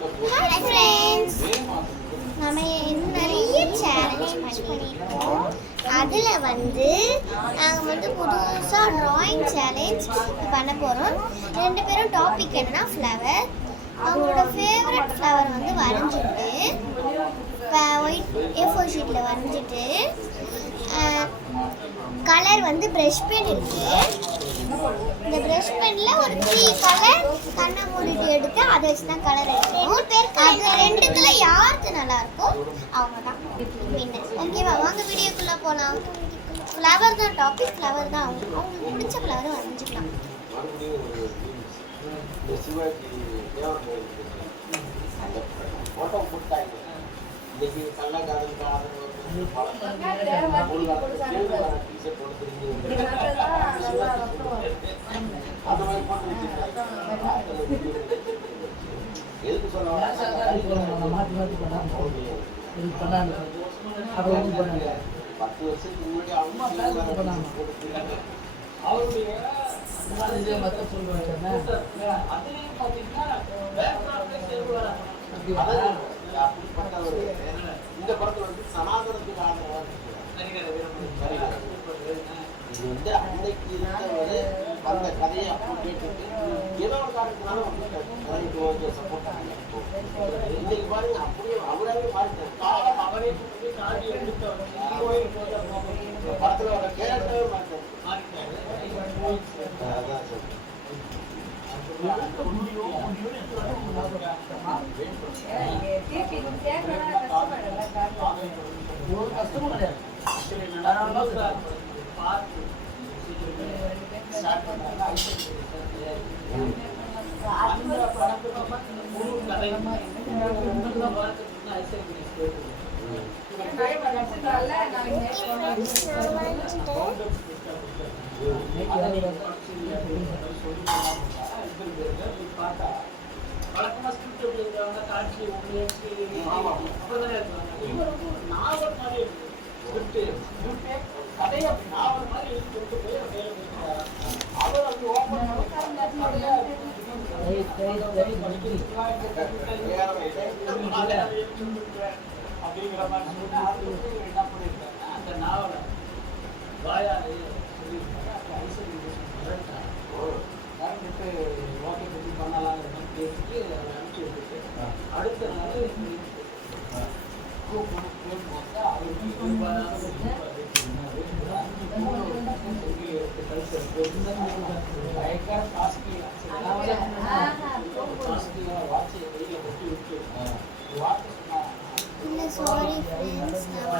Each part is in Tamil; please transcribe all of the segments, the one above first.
ஹாய் ஃப்ரெண்ட்ஸ், நம்ம நிறைய சேலஞ்ச் பண்ணியிருக்கோம். அதில் நாங்கள் புதுசாக ட்ராயிங் சேலஞ்ச் பண்ண போகிறோம். 2 பேரும் டாபிக் என்னன்னா ஃப்ளவர். அவங்களோட ஃபேவரட் ஃப்ளவர் வரைஞ்சிட்டு ஒயிட் A4 ஷீட்டில் வரைஞ்சிட்டு கலர் ப்ரஷ் பென் இருக்குது. இந்த ப்ரஷ் பெனில் ஒரு 3 கலர் கண்ணை மூடிட்டு எடுத்து அதை வச்சு தான் கலர் அடிக்கணும். அது 2த்துல யாருக்கு நல்லா இருக்கோ அவங்க தான் வின்னர். ஓகேவா? வாங்க வீடியோக்குள்ளே போகலாம். ஃப்ளவர் தான் டாபிக், ஃப்ளவர் தான் அவங்களுக்கு பிடிச்ச ஃப்ளவரை வரைஞ்சிக்கலாம். இந்த படத்துல சனாதனத்துக்கு ஆதரவா இது அன்னைக்கு இருந்தவரு அந்த கதையை அப்படி கேட்டுட்டு ஏதோ ஒரு காரணத்தினால சப்போர்ட் பண்ணாங்க. இன்னைக்கு பாருங்க, அப்படியே அவராவே மாறிட்டார். காலம் அவரே படத்துல ஒரு கேரக்டரே மாறிட்டாரு. அதான் சார். அடுத்த நாள் சாரி ஃப்ரெண்ட்ஸ், நான்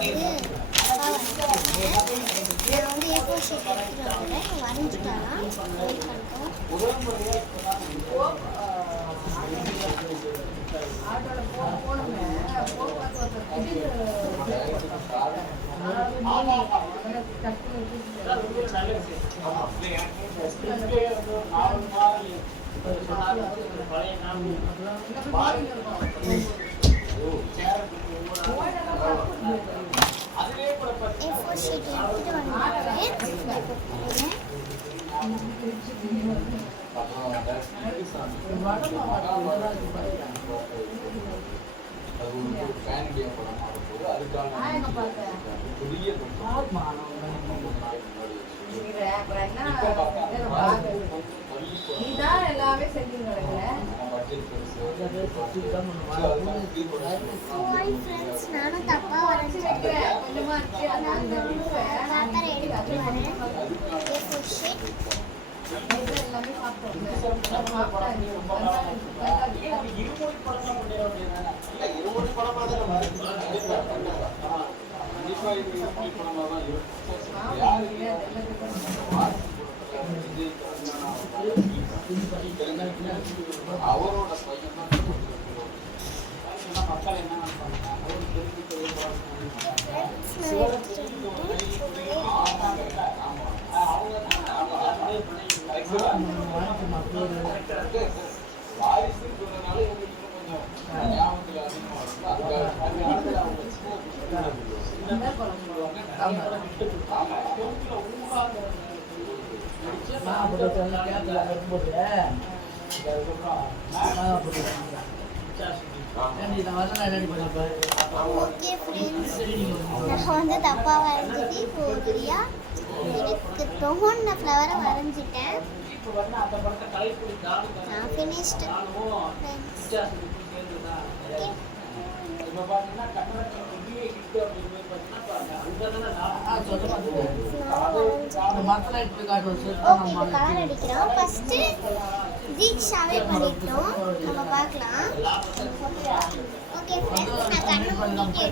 A4 ஷீட் எடுத்துகிட்டு வந்துடுறேன். வரைஞ்சிட்டானா வெயிட் பண்ணுறோம். A4 ஷீட் எடுத்துகிட்டு வந்துடுறேன். எல்லாமே செஞ்சு நானும் தப்பா வரைஞ்சிட்டேன். பேப்பரை எடுத்துட்டு வரேன். A4 ஷீட் அவரோட பையன் மக்கள் என்ன நான் ஓகே ஃப்ரெண்ட்ஸ், நான் வந்து தப்பாக வரைஞ்சிட்டு இப்போ வழியா எனக்கு தோணுன ஃப்ளவரை வரைஞ்சிட்டேன். நான் ஃபினிஷ்டு ஃப்ரெண்ட்ஸ். ஓகே ஓகே, இப்போ கலர் அடிக்கிறோம். ஃபர்ஸ்ட் தீக்ஷாவே பண்ணிட்டோம், நம்ம பார்க்கலாம். ஓகே ஃப்ரெண்ட்ஸ், நான் கண்ணு மூடிட்டு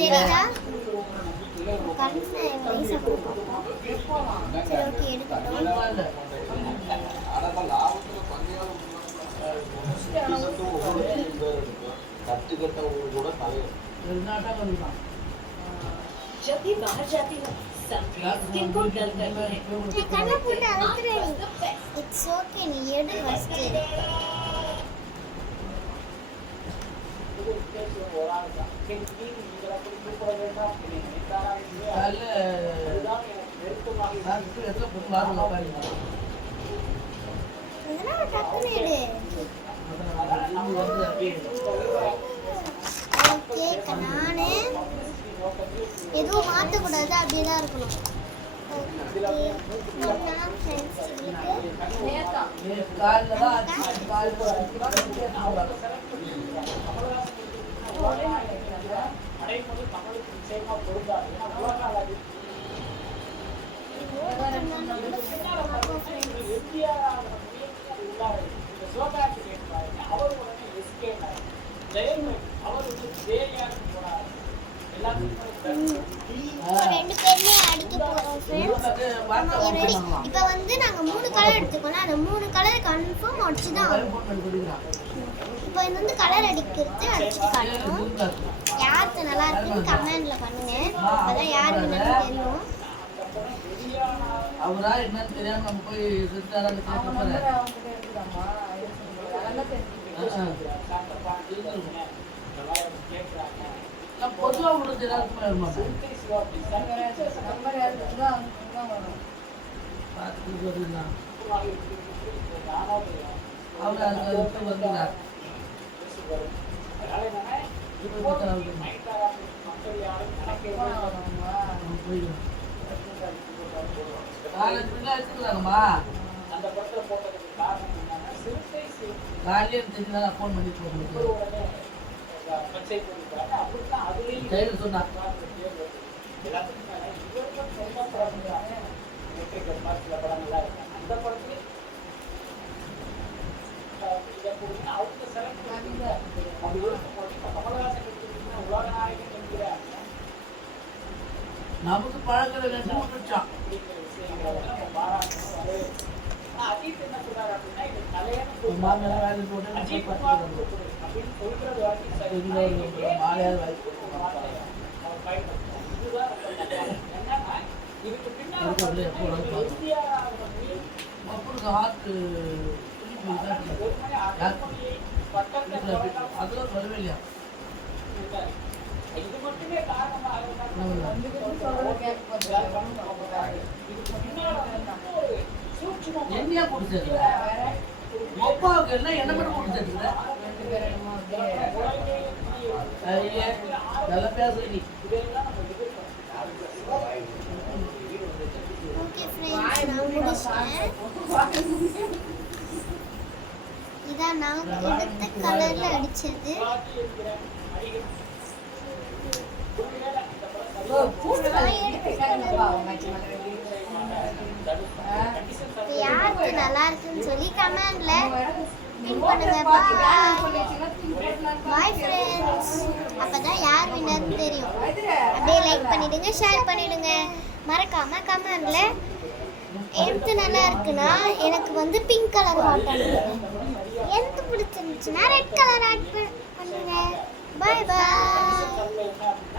தெரியுதா கண்ணு வயசு சரி ஓகே எடுத்துட்டோம். जब भी बाहर जाती हूँ सनस्क्रीन स्किन को डल करती है। நான் கண்ணை போட்டு அழுத்துறேன். இட்ஸ் ஓகே, நீ எடு ஃபர்ஸ்ட். இதெல்லாம் டக்குன்னு எடு. ஓகே, நானு எதுவும் மாற்றக்கூடாது, அப்படியே தான் இருக்கணும். ஓகே, நான் ஃப்ரெண்ட்ஸ் ரெண்டு பேருமே அடிக்க போறோம் ஃப்ரெண்ட்ஸ். இப்போ வந்து நாங்க 3 கலர் எடுத்துக்கோனா அந்த 3 கலர் கன்ஃபார்ம் அடிச்சு தான் ஆகணும். இப்போ இது வந்து கலர் அடிக்கிறது அடிச்சு காட்டணும். யாருக்கு நல்லா இருக்குன்னு கமெண்ட்ல பண்ணுங்க, அப்பதான் யார் வின்னர்னு தெரியும். அவரா என்னன்னு தெரியாம நம்ம போய் சித்தாரான்னு கேட்க போறேன். பொதுவா உங்களுக்கு எல்லாருக்குமே வருமா? பார்த்து வருங்களா? அவர் அதுக்கு வந்துடுறார். எடுத்துக்கிறாங்கம்மா. காலையே தெரிஞ்சு ஃபோன் பண்ணி போடுறேன் சொன்னா. நமக்கு பழக்கிற 2 நிமிஷம் மாமியார் வேலை போட்டு மாலையார் அப்புறம் ஆற்று அதெல்லாம் வரவே இல்லையா? என்னையா கொடுத்தது? அப்பாவுக்கு எல்லாம் என்ன மட்டும் கொடுத்துருக்குற? நல்லா பேசுறீ. ஓகே ஃப்ரெண்ட்ஸ், நான் முடிச்சிட்டேன். இதான் நான் எடுத்த கலர்ல அடிச்சது. யாருக்கு நல்லா இருக்குன்னு சொல்லி கமெண்ட்ல பின் பண்ணுங்க. Bye friends. அப்பதான் யார் வின்னர்னு தெரியும். அப்படியே லைக் பண்ணிடுங்க, ஷேர் பண்ணிடுங்க. மறக்காம கமெண்ட்ல எது நல்லா இருக்குன்னா எனக்கு வந்து பிங்க் கலர் ஆட் பண்ணுங்க, எது பிடிச்சிருந்துச்சுன்னா ரெட் கலர் ஆட் பண்ணுங்க. பாய் பாய்.